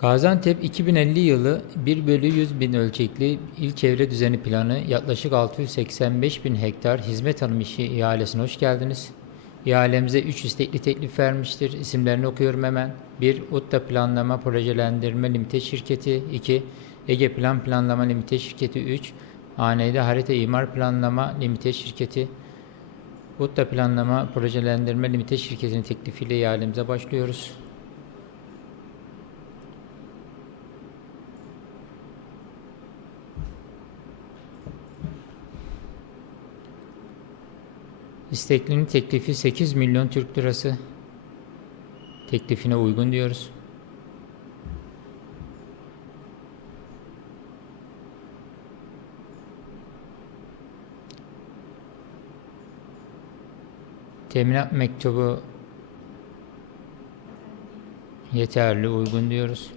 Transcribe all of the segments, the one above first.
Gaziantep 2050 yılı 1 bölü 100 bin ölçekli il çevre düzeni planı yaklaşık 685 bin hektar hizmet alım işi ihalesine hoş geldiniz. İhalemize 3 istekli teklif vermiştir. İsimlerini okuyorum hemen. 1. Utta Planlama Projelendirme Limited Şirketi 2. Ege Plan Planlama Limited Şirketi 3. AND Harita İmar Planlama Limited Şirketi Utta Planlama Projelendirme Limited Şirketi'nin teklifiyle ihalemize başlıyoruz. İsteklinin teklifi 8 milyon Türk lirası. Teklifine uygun diyoruz. Teminat mektubu yeterli, uygun diyoruz.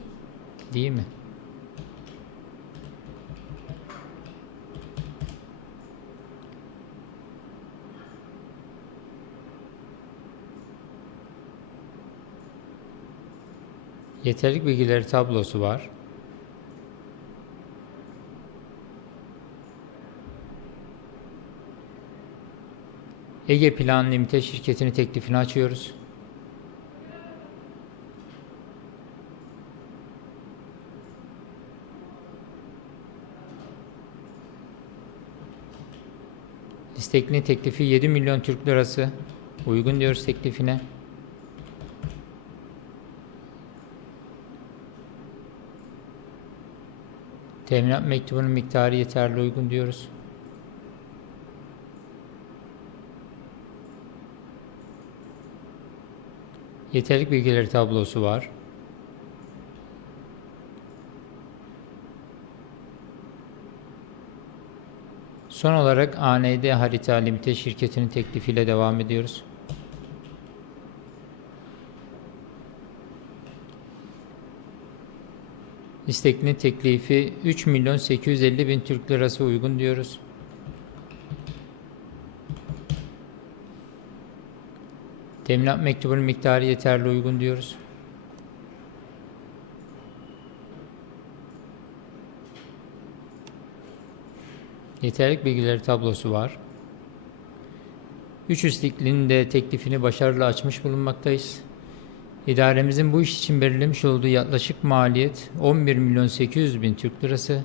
Değil mi? Yeterlik bilgileri tablosu var. Ege Plan Limited şirketinin teklifini açıyoruz. İsteklinin teklifi 7 milyon Türk lirası. Uygun diyoruz teklifine. Teminat mektubunun miktarı yeterli uygun diyoruz. Yeterlik bilgileri tablosu var. Son olarak AND Harita Limited şirketinin teklifiyle devam ediyoruz. İsteklinin teklifi 3 milyon 850 bin Türk lirası uygun diyoruz. Teminat mektubunun miktarı yeterli uygun diyoruz. Yeterlik bilgileri tablosu var. Üç üstliklinin de teklifini başarılı açmış bulunmaktayız. İdaremizin bu iş için belirlemiş olduğu yaklaşık maliyet 11 milyon 800 bin Türk lirası.